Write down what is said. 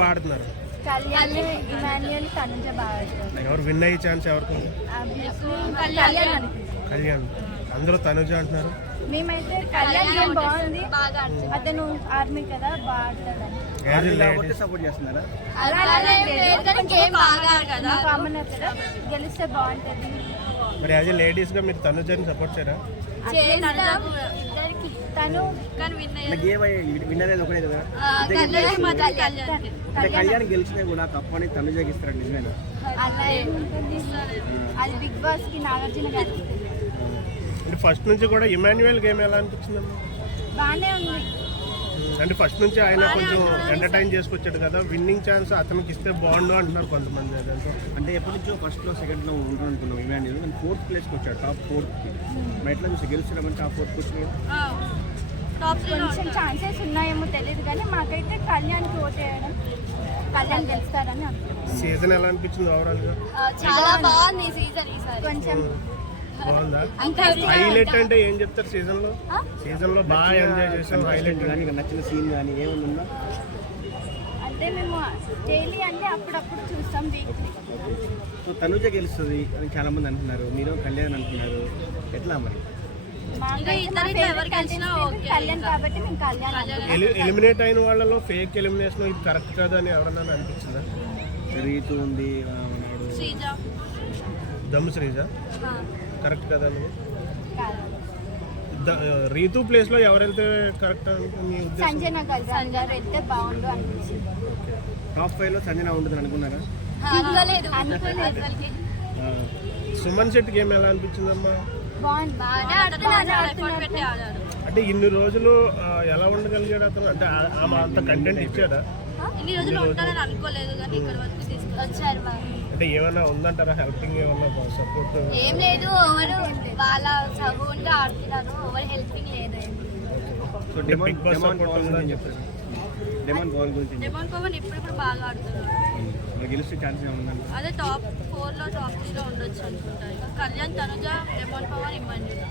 బాగా ఆడుతున్నారు? కళ్యాణ్, ఇమాన్యుయల్, తనుజ బాగా ఆడుతున్నారు. ఎవరు విన్ అయ్యే ఛాన్స్ ఎవరికి ఉంది? కళ్యాణ్ అనుకుంటున్నాం. కళ్యాణ్. అందరూ తనుజ అంటున్నారు. మేమైతే కళ్యాణ్ గేమ్ బాగుంది, అతను ఆర్మీ కదా బాగా ఆడతాడని సపోర్ట్ చేస్తున్నారా? కామన్ కదా, గెలిస్తే బాగుంటది. మరి యాజ్ ఏ లేడీస్ గా మీరు తనుజని సపోర్ట్ చేయరా? తను విన్నర్ ఒకటే కదా. అంటే కళ్యాణ్ గెలిచినా కూడా కప్పని తనుజకి ఇస్తారండి, నిజమేనా? అలా ఏముంటుంది, అది బిగ్ బాస్ కి నాగార్జున గారికి అంటే ఫస్ట్ నుంచి కూడా ఇమాన్యుయల్ గేమ్ ఎలా అనిపించిందమ్మా? బాగానే ఉంది. అంటే ఫస్ట్ నుంచి ఆయన కొంచెం ఎంటర్టైన్ చేసుకొచ్చాడు కదా, విన్నింగ్ ఛాన్స్ అతనికి ఇస్తే బాగుండు అంటున్నారు కొంతమంది. అంటే ఎప్పటి నుంచో ఫస్ట్లో సెకండ్లో ఉంటాను అనుకున్నాం ఇమాన్యుయల్, కానీ 4th ప్లేస్కి వచ్చాడు, టాప్ 4కి. మరి ఎట్లా చూసి గెలుస్తున్నామని టాప్ 4కి వచ్చినాడు. కొంచెం ఛాన్సెస్ ఉన్నాయేమో తెలియదు, కానీ మాకైతే కళ్యాణ్కి ఓట్ వేయడం, కళ్యాణ్ గెలుస్తారని అనుకుంటున్నాం. సీజన్ ఎలా అనిపించింది ఓవరాల్ గా? చాలా బాగుంది సీజన్. కొంచెం బాగుందా? హైలైట్ అంటే ఏం చెప్తారు సీజన్ లో? సీజన్ లో బాగా ఎంజాయ్ చేసాం, హైలైట్ కానీ నచ్చిన సీన్ కానీ ఏమన్నా? అంటే మేము డైలీ అంటే అప్పుడప్పుడు చూస్తాం, వీక్లీ. సో తనుజ గెలుస్తుంది అని చాలా మంది అంటున్నారు, మీరు కళ్యాణ్ అంటున్నారు, ఎట్లా మరి? కళ్యాణ్ కాబట్టి మేము కళ్యాణ్. ఎలిమినేట్ అయిన వాళ్ళలో ఫేక్ ఎలిమినేషన్ ఇది కరెక్ట్ కాదు అని ఎవరన్నా అనిపించిందా? రీతు ఉంది, దమ్ శ్రీజ కరెక్ట్ కదా? రీతు ప్లేస్ లో ఎవరైతే కరెక్ట్ మీ సంజన గారు అయితే బాగుండు అనిపించింది. టాప్ 5 లో సంజన ఉంటుంది అనుకున్నారా? సుమన్ శెట్టి గేమ్ ఎలా అనిపించిందమ్మా? అంటే ఇన్ని రోజులు ఎలా ఉండగలిగాడు అతను? అంటే ఆమె అంత కంటెంట్ ఇచ్చాడా? అంటే ఏమైనా ఉందంటారా హెల్పింగ్, ఏమన్నా సపోర్ట్? ఏం లేదు, ఎవరు వాళ్ళ సగోన్గా ఆడుతున్నారు, ఎవరు హెల్పింగ్ లేదు. సో బిగ్ బాస్ సపోర్ట్ ఉందని చెప్పారు. డెమాన్ పవన్ గురించి ఇప్పుడు బాగా ఆడుతున్నారు, గెలిస్తే ఛాన్స్ ఏముందండి? అదే టాప్ 4 లో టాప్ 3 లో ఉండొచ్చు అనుకుంటా. కళ్యాణ్, తనుజ, డెమాన్ పవన్, ఇమాన్యుయల్.